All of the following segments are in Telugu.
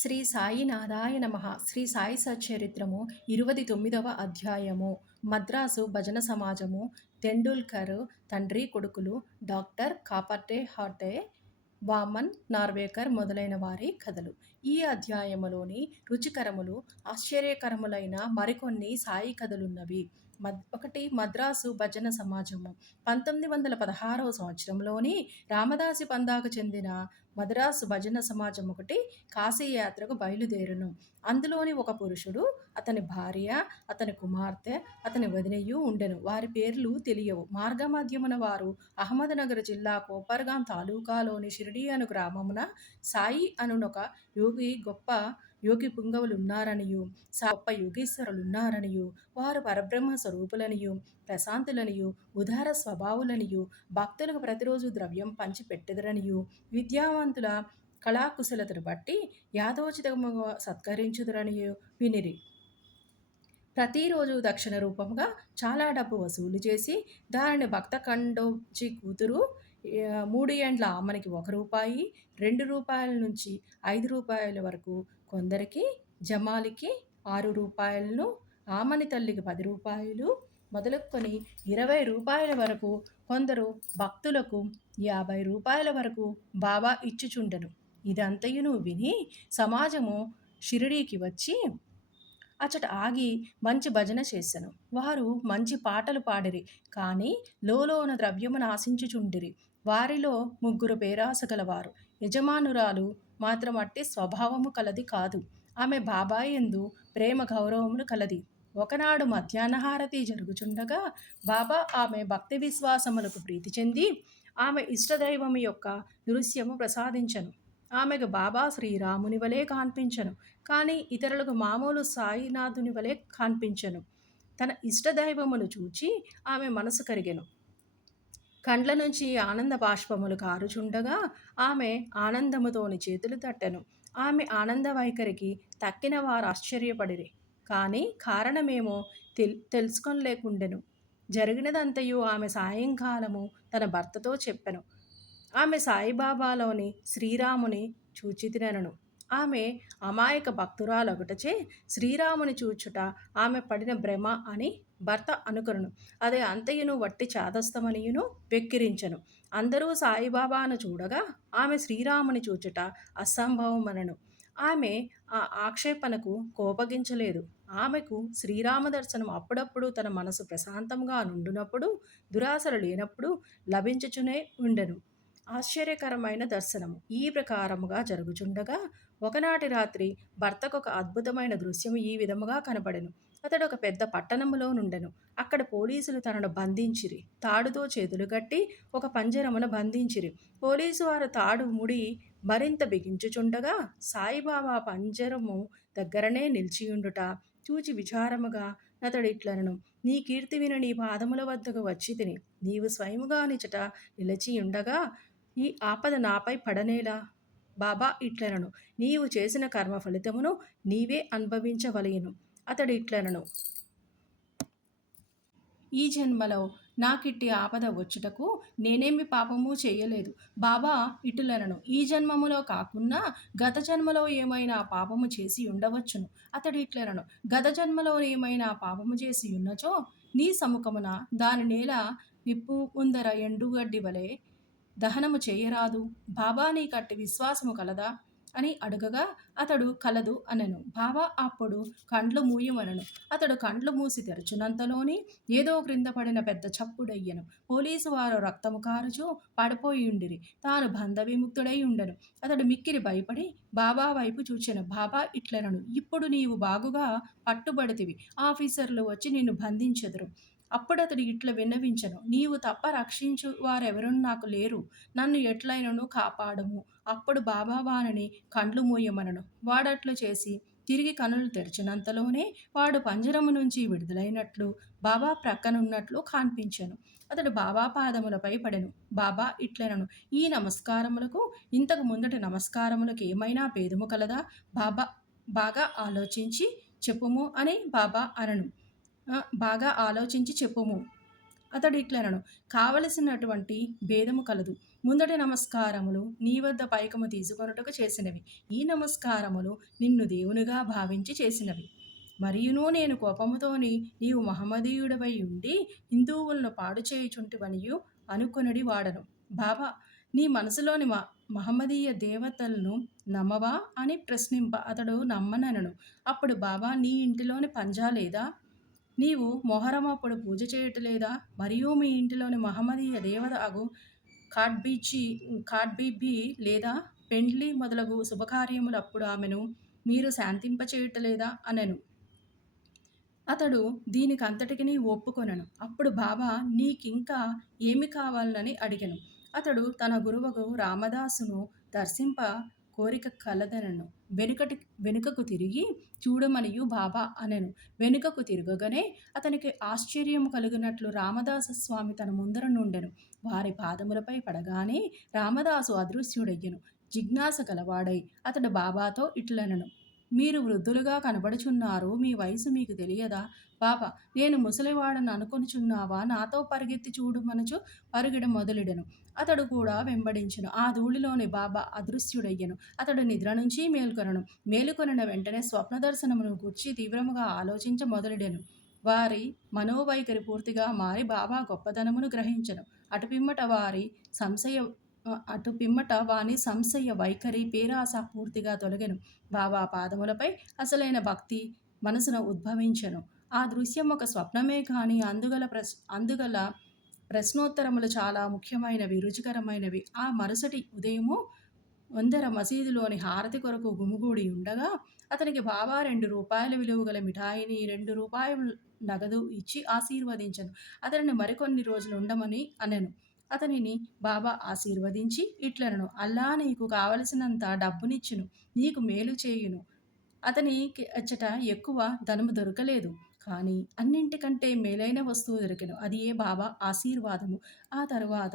శ్రీ సాయినాథాయ నమః. శ్రీ సాయి సచ్చరిత్రము 29వ అధ్యాయము. మద్రాసు భజన సమాజము. తెండూల్కర్ తండ్రి కొడుకులు డాక్టర్ కాపర్డే హార్టే, వామన్ నార్వేకర్ మొదలైన వారి కథలు. ఈ అధ్యాయములోని రుచికరములు ఆశ్చర్యకరములైన మరికొన్ని సాయి కథలున్నవి. ఒకటి మద్రాసు భజన సమాజము. 1916వ సంవత్సరంలోని రామదాసి పందాకు చెందిన మద్రాసు భజన సమాజం ఒకటి కాశీయాత్రకు బయలుదేరును. అందులోని ఒక పురుషుడు, అతని భార్య, అతని కుమార్తె, అతని వదినయు ఉండెను. వారి పేర్లు తెలియవు. మార్గమధ్యమున వారు అహ్మద్నగర్ జిల్లా కోపర్గాం తాలూకాలోని షిరిడీ అను గ్రామమున సాయి అనునొక గొప్ప యోగి పుంగవులున్నారనియు, గొప్ప యోగీశ్వరులున్నారనియు, వారు పరబ్రహ్మ స్వరూపులనియు, ప్రశాంతులనియు, ఉదార స్వభావులనియు, భక్తులకు ప్రతిరోజు ద్రవ్యం పంచి పెట్టెదరనియు, విద్యావంతుల కళాకుశలతను బట్టి యాదోచితముగా సత్కరించుదురనియు వినిరి. ప్రతిరోజు దక్షిణ రూపంగా చాలా డబ్బు వసూలు చేసి దానిని భక్త కండోజీ కూతురు 3 ఏండ్ల ఆమెనికి ₹1, ₹2 నుంచి ₹5 వరకు, కొందరికి జమాలికి ₹6, ఆమని తల్లికి ₹10 మొదలుకొని ₹20 వరకు, కొందరు భక్తులకు ₹50 వరకు బాబా ఇచ్చుచుండెను. ఇదంతయును విని సమాజము షిరిడీకి వచ్చి అచట ఆగి మంచి భజన చేసెను. వారు మంచి పాటలు పాడిరి, కానీ లోలోన ద్రవ్యమును ఆశించుచుండిరి. వారిలో 3 పేరాస గలవారు. యజమానురాలు మాత్రం అట్టి స్వభావము కలది కాదు. ఆమె బాబాయందు ప్రేమ గౌరవములు కలది. ఒకనాడు మధ్యాహ్నహారతి జరుగుచుండగా బాబా ఆమె భక్తి విశ్వాసములకు ప్రీతి చెంది ఆమె ఇష్టదైవము యొక్క దృశ్యము ప్రసాదించను. ఆమెకు బాబా శ్రీరాముని వలె కాన్పించను, కానీ ఇతరులకు మామూలు సాయినాథుని వలె కాన్పించను. తన ఇష్టదైవమును చూచి ఆమె మనసు కరిగెను. కండ్ల నుంచి ఆనంద బాష్పములు కారుచుండగా ఆమె ఆనందముతోని చేతులు తట్టెను. ఆమె ఆనంద వైఖరికి తక్కిన వారు ఆశ్చర్యపడిరి, కానీ కారణమేమో తెలుసుకొనలేకుండెను. జరిగినదంతయు ఆమె సాయంకాలము తన భర్తతో చెప్పెను. ఆమె సాయిబాబాలోని శ్రీరాముని చూచితినెను. ఆమె అమాయక భక్తురాలొకటచే శ్రీరాముని చూచుట ఆమె పడిన భ్రమ అని భర్త అనుకొనును. అదే అంతయును వట్టి చాదస్తమనియును వెక్కిరించెను. అందరూ సాయిబాబాను చూడగా ఆమె శ్రీరాముని చూచుట అసంభవమనను. ఆమె ఆ ఆక్షేపణకు కోపగించలేదు. ఆమెకు శ్రీరామ దర్శనం అప్పుడప్పుడు తన మనసు ప్రశాంతంగా నుండునప్పుడు, దురాశలు లేనప్పుడు లభించుచునే ఉండెను. ఆశ్చర్యకరమైన దర్శనము ఈ ప్రకారముగా జరుగుచుండగా ఒకనాటి రాత్రి భర్తకొక అద్భుతమైన దృశ్యము ఈ విధముగా కనపడెను. అతడు ఒక పెద్ద పట్టణములో నుండెను. అక్కడ పోలీసులు తనను బంధించిరి. తాడుతో చేతులు కట్టి ఒక పంజరమున బంధించిరి. పోలీసు వారు తాడు ముడి మరింత బిగించుచుండగా సాయిబాబా పంజరము దగ్గరనే నిలిచియుండుట చూచి విచారముగా నతడిట్లనను, నీ కీర్తి విని నీ పాదముల వద్దకు వచ్చి తిని, నీవు స్వయముగా నిచట నిలిచియుండగా ఈ ఆపద నాపై పడనేలా? బాబా ఇట్లనను, నీవు చేసిన కర్మ ఫలితమును నీవే అనుభవించవలెను. అతడు ఇట్లనను, ఈ జన్మలో నాకిట్టి ఆపద వచ్చుటకు నేనేమి పాపము చేయలేదు. బాబా ఇటులనను, ఈ జన్మములో కాకున్నా గత జన్మలో ఏమైనా పాపము చేసి ఉండవచ్చును. అతడు ఇట్లనను, గత జన్మలో ఏమైనా పాపము చేసి ఉన్నచో నీ సముఖమున దాని నేల నిప్పు ముందర ఎండుగడ్డి వలె దహనము చేయరాదు. బాబా నీకట్టి విశ్వాసము కలదా అని అడుగగా అతడు కలదు అనెను. బాబా అప్పుడు కండ్లు మూయమనను. అతడు కండ్లు మూసి తెరచునంతలోని ఏదో క్రింద పడిన పెద్ద చప్పుడయ్యెను. పోలీసు వారు రక్తము కారుచూ పడిపోయిండిరి. తాను బంధ విముక్తుడై ఉండెను. అతడు మిక్కిరి భయపడి బాబా వైపు చూచెను. బాబా ఇట్లనను, ఇప్పుడు నీవు బాగుగా పట్టుబడితివి. ఆఫీసర్లు వచ్చి నిన్ను బంధించెదరు. అప్పుడతడు ఇట్ల విన్నవించెను, నీవు తప్ప రక్షించు వారెవరూ నాకు లేరు. నన్ను ఎట్లైనను కాపాడుము. అప్పుడు బాబా వానిని కండ్లు మూయమనను. వాడట్లు చేసి తిరిగి కనులు తెరిచినంతలోనే వాడు పంజరము నుంచి విడుదలైనట్లు బాబా ప్రక్కనున్నట్లు కాన్పించెను. అతడు బాబా పాదములపై పడెను. బాబా ఇట్లనను, ఈ నమస్కారములకు ఇంతకు ముందటి నమస్కారములకు ఏమైనా భేదము కలదా? బాబా బాగా ఆలోచించి చెప్పుము అని బాబా అనను. బాగా ఆలోచించి చెప్పుము. అతడు ఇట్లనెను, కావలసినటువంటి భేదము కలదు. ముందటి నమస్కారములు నీ వద్ద పైకము తీసుకొనుటకు చేసినవి. ఈ నమస్కారములు నిన్ను దేవునిగా భావించి చేసినవి. మరియును నేను కోపముతోని నీవు మహమ్మదీయుడవై ఉండి హిందువులను పాడు చేయుచుంటివనియు అనుకొనడి వాడను. బాబా, నీ మనసులోని మహమ్మదీయ దేవతలను నమ్మవా అని ప్రశ్నింప అతడు నమ్మనను. అప్పుడు బాబా, నీ ఇంటిలోని పంజా లేదా? నీవు మొహరమప్పుడు పూజ చేయటలేదా? మరియు మీ ఇంటిలోని మహమ్మదీయ దేవత అగు కాట్బీబీ లేదా? పెండ్లి మొదలగు శుభకార్యములప్పుడు ఆమెను మీరు శాంతింపచేయటలేదా అనెను. అతడు దీనికంతటికిని ఒప్పుకొనెను. అప్పుడు బాబా, నీకింకా ఏమి కావాలని అడిగెను. అతడు తన గురువగు రామదాసును దర్శింప కోరిక కలదనెను. వెనుకకు తిరిగి చూడమనియు బాబా అనెను. వెనుకకు తిరగగానే అతనికి ఆశ్చర్యము కలిగినట్లు రామదాస స్వామి తన ముందర నుండెను. వారి పాదములపై పడగానే రామదాసు అదృశ్యుడయ్యెను. జిజ్ఞాస గలవాడై అతడు బాబాతో ఇట్లనెను, మీరు వృద్ధులుగా కనబడుచున్నారు, మీ వయసు మీకు తెలియదా? బాబా, నేను ముసలివాడని అనుకొనుచున్నావా? నాతో పరిగెత్తి చూడుమనుచు పరుగెడ మొదలెడెను. అతడు కూడా వెంబడించెను. ఆ ధూళిలోని బాబా అదృశ్యుడయ్యెను. అతడు నిద్ర నుంచి మేల్కొనెను. మేలుకొనిన వెంటనే స్వప్న దర్శనమును గూర్చి తీవ్రముగా ఆలోచించ మొదలెడెను. వారి మనోవైఖరి పూర్తిగా మారి బాబా గొప్పతనమును గ్రహించెను. అటు పిమ్మట వాని సంశయ వైఖరి, పేరాస పూర్తిగా తొలగెను. బాబా పాదములపై అసలైన భక్తి మనసున ఉద్భవించెను. ఆ దృశ్యం ఒక స్వప్నమే కాని అందుగల ప్రశ్నోత్తరములు చాలా ముఖ్యమైనవి, రుచికరమైనవి. ఆ మరుసటి ఉదయము వందర మసీదులోని హారతి కొరకు గుమిగూడి ఉండగా అతనికి బాబా ₹2 విలువగల మిఠాయిని, ₹2 నగదు ఇచ్చి ఆశీర్వదించెను. అతనిని మరికొన్ని రోజులు ఉండమని అనెను. అతనిని బాబా ఆశీర్వదించి ఇట్లనెను, అల్లా నీకు కావలసినంత డబ్బునిచ్చును, నీకు మేలు చేయును. అతనికి అచ్చట ఎక్కువ ధనము దొరకలేదు, కానీ అన్నింటికంటే మేలైన వస్తువు దొరికెను. అది ఏ బాబా ఆశీర్వాదము. ఆ తరువాత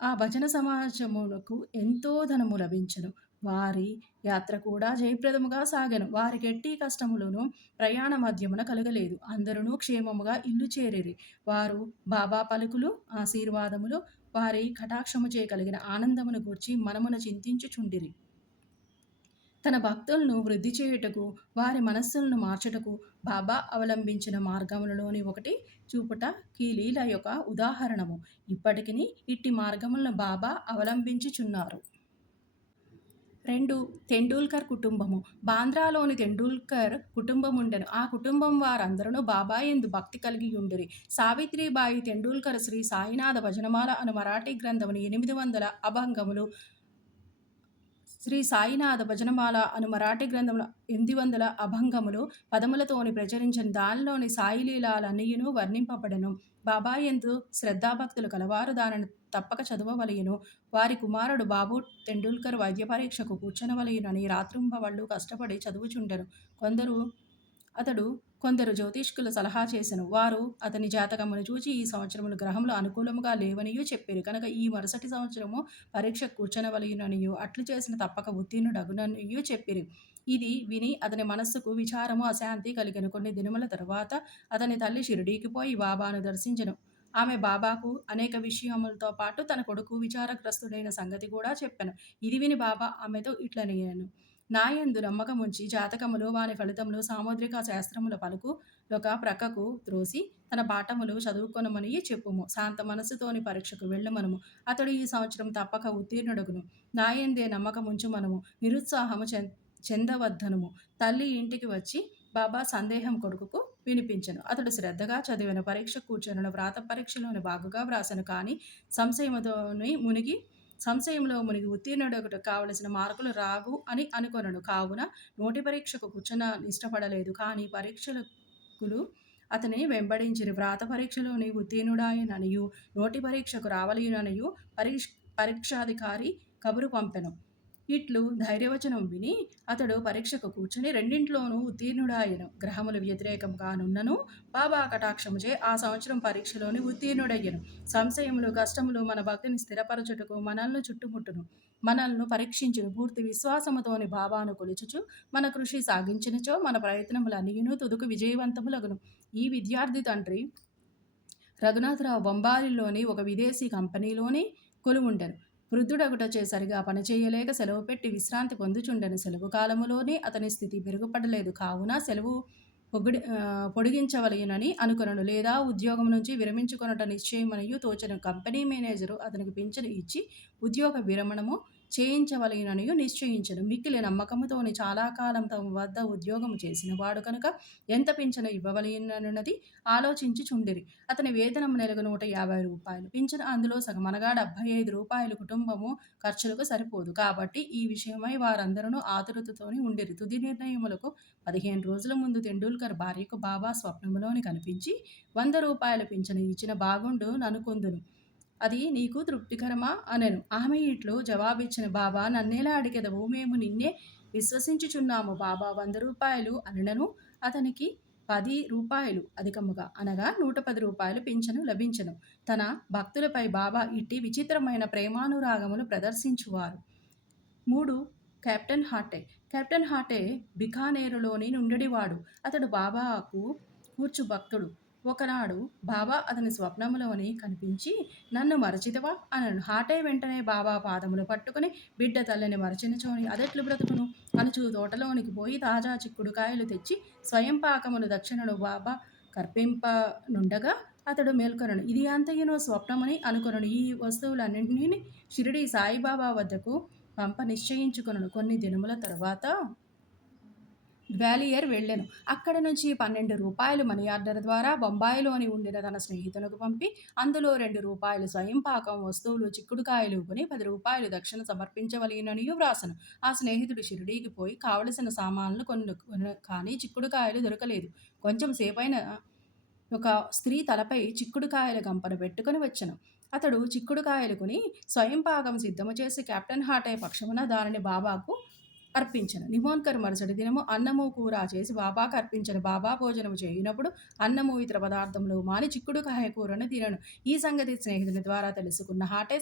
ఆ భజన సమాజమునకు ఎంతో ధనము లభించెను. వారి యాత్ర కూడా జయప్రదముగా సాగెను. వారికి ఎట్టి కష్టములను ప్రయాణ మధ్యమున కలగలేదు. అందరూ క్షేమముగా ఇల్లు చేరిరి. వారు బాబా పలుకులు, ఆశీర్వాదములు, వారి కటాక్షముచే కలిగిన ఆనందమును గూర్చి మనమున చింతించుచుండిరి. తన భక్తులను వృద్ధి చేయుటకు, వారి మనస్సులను మార్చుటకు బాబా అవలంబించిన మార్గములలోని ఒకటి చూపుట ఈ లీల యొక్క ఉదాహరణము. ఇప్పటికిని ఇట్టి మార్గములను బాబా అవలంబించుచున్నారు. 2. తెండూల్కర్ కుటుంబము. బాంద్రాలోని తెండూల్కర్ కుటుంబముండెను. ఆ కుటుంబం వారందరూ బాబా యందు భక్తి కలిగి ఉండిరి. సావిత్రిబాయి తెండూల్కర్ శ్రీ సాయినాథ భజనమాల అను మరాఠీ గ్రంథమును 800 అభంగములు, శ్రీ సాయినాథ భజనమాల అను మరాఠీ గ్రంథముల 800 అభంగములు పదములతోని ప్రచురించిన దానిలోని సాయిలీలాలన్నీయును వర్ణింపబడెను. బాబా యందు శ్రద్ధాభక్తులు కలవారు దానిని తప్పక చదవవలయును. వారి కుమారుడు బాబు తెండూల్కర్ వైద్య పరీక్షకు కూర్చొనవలయునని రాత్రింబవళ్ళు కష్టపడి చదువుచుండెను. కొందరు జ్యోతిష్కుల సలహా చేసెను. వారు అతని జాతకమును చూచి ఈ సంవత్సరములు గ్రహములు అనుకూలముగా లేవనియూ చెప్పిరి కనుక ఈ మరుసటి సంవత్సరము పరీక్షకు కూర్చొనవలయుననియూ, అట్లు చేసిన తప్పక ఉత్తీర్ణుడగుననియూ చెప్పిరి. ఇది విని అతని మనస్సుకు విచారము, అశాంతి కలిగెను. కొన్ని దినముల తరువాత అతని తల్లి షిరిడీకి పోయి బాబాను దర్శించెను. ఆమె బాబాకు అనేక విషయములతో పాటు తన కొడుకు విచారగ్రస్తుడైన సంగతి కూడా చెప్పెను. ఇది విని బాబా ఆమెతో ఇట్లనియెను, నాయందు నమ్మకముంచి జాతకములు, వాని ఫలితములు, సాముద్రిక శాస్త్రముల పలుకులొక ప్రక్కకు త్రోసి తన పాఠములు చదువుకొనమని చెప్పుము. శాంత మనస్సుతోని పరీక్షకు వెళ్ళుమనుము. అతడు ఈ సంవత్సరం తప్పక ఉత్తీర్ణుడగును. నాయందే నమ్మకముంచుమనుము. నిరుత్సాహము చెందవద్దనుము. తల్లి ఇంటికి వచ్చి బాబా సందేహం కొడుకుకు వినిపించెను. అతడు శ్రద్ధగా చదివెను. పరీక్ష కూర్చొనెను. వ్రాత పరీక్షలోని బాగుగా వ్రాసెను. కానీ సంశయంలో మునిగి ఉత్తీర్ణుడగుటకు కావలసిన మార్కులు రావు అని అనుకొనెను. కావున నోటి పరీక్షకు కూర్చొన ఇష్టపడలేదు. కానీ పరీక్షకులు అతనిని వెంబడించిరి. వ్రాత పరీక్షలోని ఉత్తీర్ణుడాయననియూ, నోటి పరీక్షకు రావలయుననియూ పరీక్షాధికారి కబురు పంపెను. ఇట్లు ధైర్యవచనం విని అతడు పరీక్షకు కూర్చుని రెండింట్లోనూ ఉత్తీర్ణుడాయెను. గ్రహములు వ్యతిరేకంగానున్నను బాబా కటాక్షముచే ఆ సంవత్సరం పరీక్షలోని ఉత్తీర్ణుడయ్యెను. సంశయములు, కష్టములు మన భక్తిని స్థిరపరచుటకు మనల్ని చుట్టుముట్టును, మనల్ని పరీక్షించును. పూర్తి విశ్వాసముతోని బాబాను కొలుచుచు మన కృషి సాగించినచో మన ప్రయత్నములన్నీయును తుదకు విజయవంతములగును. ఈ విద్యార్థి తండ్రి రఘునాథరావు బొంబాయిలోని ఒక విదేశీ కంపెనీలోని కొలువుండెను. వృద్ధుడగుటచే సరిగా పనిచేయలేక సెలవు పెట్టి విశ్రాంతి పొందుచుండెను. సెలవు కాలములోనే అతని స్థితి మెరుగుపడలేదు. కావున సెలవు పొడిగించవలెనని అనుకొనెను. లేదా ఉద్యోగం నుంచి విరమించుకొనుట నిశ్చయమనియు తోచెను. కంపెనీ మేనేజరు అతనికి పింఛను ఇచ్చి ఉద్యోగ విరమణము చేయించవలెననియు నిశ్చయించెను. మిక్కిలి నమ్మకముతోని చాలా కాలం తమ వద్ద ఉద్యోగము చేసిన వాడు కనుక ఎంత పింఛను ఇవ్వవలెనన్నది ఆలోచించుచుండిరి. అతని వేతనము నెలకు రూ. 150. పింఛను అందులో సగం అనగా రూ. 75 కుటుంబము ఖర్చులకు సరిపోదు. కాబట్టి ఈ విషయమై వారందరూ ఆతురతతోని ఉండిరి. తుది నిర్ణయములకు 15 రోజుల ముందు తెండూల్కర్ భార్యకు బాబా స్వప్నములోని కనిపించి రూ. 100 పింఛను ఇచ్చిన బాగుండు ననుకొందును. అది నీకు తృప్తికరమా అనెను. ఆమె ఇట్లు జవాబిచ్చెను, బాబా నన్నేలా అడిగెదవు? మేము నిన్నే విశ్వసించుచున్నాము. బాబా రూ. 100 అనెనను. అతనికి రూ. 10 అధికముగా అనగా రూ. 110 పింఛను లభించెను. తన భక్తులపై బాబా ఇట్టి విచిత్రమైన ప్రేమానురాగములు ప్రదర్శించువారు. 3. కెప్టెన్ హార్టే. కెప్టెన్ హార్టే బికానేరులోని నుండెడివాడు. అతడు బాబాకు కూర్చు భక్తుడు. ఒకనాడు బాబా అతని స్వప్నములోని కనిపించి, నన్ను మరచితవా అనను. హాటే వెంటనే బాబా పాదములు పట్టుకుని, బిడ్డ తల్లిని మరచినచోని అదెట్లు బ్రతుకును అనుచు తోటలోనికి పోయి తాజా చిక్కుడుకాయలు తెచ్చి స్వయం పాకమును దక్షిణను బాబా కర్పింపనుండగా అతడు మేల్కొనను. ఇది అంతయును స్వప్నమని అనుకొనను. ఈ వస్తువులన్నింటినీ షిరిడి సాయిబాబా వద్దకు పంప నిశ్చయించుకొనను. కొన్ని దినముల తరువాత గ్వాలియర్ వెళ్ళెను. అక్కడ నుంచి రూ. 12 మనీ ఆర్డర్ ద్వారా బొంబాయిలోని ఉండిన తన స్నేహితునికి పంపి అందులో రూ. 2 స్వయం పాకం వస్తువులు చిక్కుడుకాయలు కొని రూ. 10 దక్షిణ సమర్పించవలెననియు వ్రాసెను. ఆ స్నేహితుడు షిరిడీకి పోయి కావలసిన సామాన్లు కొనెను. కానీ చిక్కుడుకాయలు దొరకలేదు. కొంచెం సేపైన ఒక స్త్రీ తలపై చిక్కుడుకాయల గంపను పెట్టుకుని వచ్చెను. అతడు చిక్కుడుకాయలు కొని స్వయం పాకం సిద్ధము చేసి కెప్టెన్ హాటే పక్షమున దానిని బాబాకు అర్పించెను. నిమోన్కర్ మరుసటి దినము అన్నము కూర చేసి బాబాకు అర్పించెను. బాబా భోజనము చేయునప్పుడు అన్నము ఇతర పదార్థములు మాని చిక్కుడుకాయ కూరను తినెను. ఈ సంగతి స్నేహితుని ద్వారా తెలుసుకున్న హాటే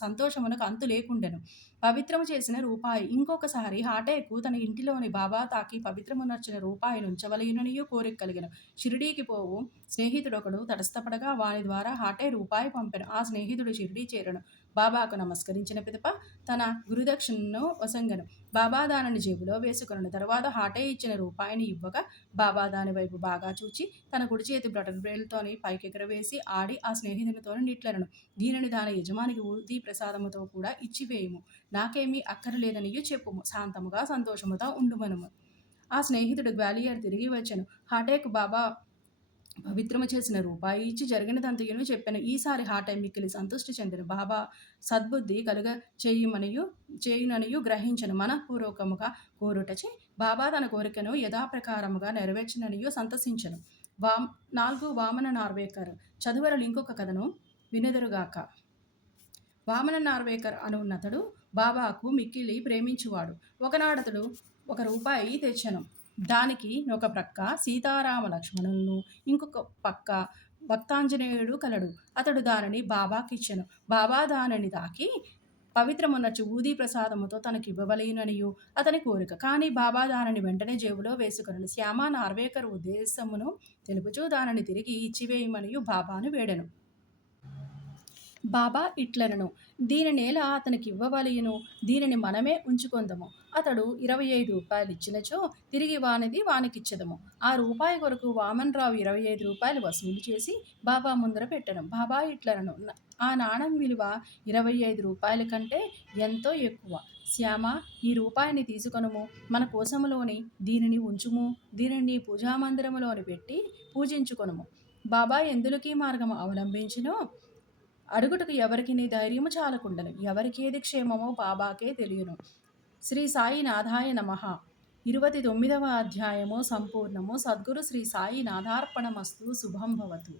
సంతోషమునకు అంతు లేకుండెను. పవిత్రము చేసిన రూపాయి. ఇంకొకసారి హాటేకు తన ఇంటిలోని బాబా తాకి పవిత్రమునర్చిన రూపాయి నుంచవలెననియు కోరిక కలిగెను. షిరిడీకి పోవు స్నేహితుడొకడు తటస్థపడగా వాని ద్వారా హాటే రూపాయి పంపెను. ఆ స్నేహితుడు షిరిడీ చేరెను. బాబాకు నమస్కరించిన పిదప తన గురుదక్షిణను వసంగెను. బాబా దానిని జేబులో వేసుకొనెను. తరువాత హాటే ఇచ్చిన రూపాయిని ఇవ్వగా బాబా దాని వైపు బాగా చూచి తన కుడి చేతి బ్రటన్వేలుతోని పైకెగరవేసి ఆడి ఆ స్నేహితునితోని నిట్లెనను. దీనిని దాని యజమానికి ఊది ప్రసాదముతో కూడా ఇచ్చివేయుము. నాకేమీ అక్కరలేదనియు చెప్పుము. శాంతముగా సంతోషముతో ఉండుమనుము. ఆ స్నేహితుడు గ్వాలియర్ తిరిగి వచ్చెను. హాటేకు బాబా పవిత్రము చేసిన రూపాయి ఇచ్చి జరిగినదంతయును చెప్పెను. ఈసారి హాటే మిక్కిలి సంతృష్టి చెందెను. బాబా సద్బుద్ధి కలుగ చేయుననియు గ్రహించెను. మనఃపూర్వకముగా కోరుటచే బాబా తన కోరికను యథాప్రకారముగా నెరవేర్చుననియు సంతసించెను. 4. వామన నార్వేకర్. చదువరులు ఇంకొక కథను వినెదరుగాక. వామన నార్వేకర్ అనున్నతడు బాబాకు మిక్కిలి ప్రేమించువాడు. ఒకనాడతడు రూపాయి తెచ్చెను. దానికి ఒక ప్రక్క సీతారామ లక్ష్మణులను, ఇంకొక పక్క భక్తాంజనేయుడు కలడు. అతడు దానిని బాబాకిచ్చెను. బాబా దానిని తాకి పవిత్రమునర్చు ఊదీ ప్రసాదముతో తనకివ్వవలెననియు అతని కోరిక. కానీ బాబా దానిని వెంటనే జేబులో వేసుకొనెను. శ్యామ నార్వేకర్ ఉద్దేశమును తెలుపుచూ దానిని తిరిగి ఇచ్చివేయమనియు బాబాను వేడెను. బాబా ఇట్లనెను, దీనినేల అతనికివ్వవలెను? దీనిని మనమే ఉంచుకొందము. అతడు రూ. 25 ఇచ్చినచో తిరిగి వానిది వానికిచ్చెదము. ఆ రూపాయి కొరకు వామనరావు రూ. 25 వసూలు చేసి బాబా ముందర పెట్టెను. బాబా ఇట్లనెను, ఆ నాణెం విలువ రూ. 25 కంటే ఎంతో ఎక్కువ. శ్యామ, ఈ రూపాయిని తీసుకొనుము. మన కోసములోని దీనిని ఉంచుము. దీనిని నీ పూజామందిరములోని పెట్టి పూజించుకొనుము. బాబా ఎందులకీ మార్గము అవలంబించినో అడుగుటకు ఎవరికి నీ ధైర్యము చాలకుండెను. ఎవరికేది క్షేమమో బాబాకే తెలియను. శ్రీ సాయి నాథాయ నమః. 29వ అధ్యాయము సంపూర్ణము. సద్గురు శ్రీ సాయి నాథార్పణమస్తు. శుభం భవతు.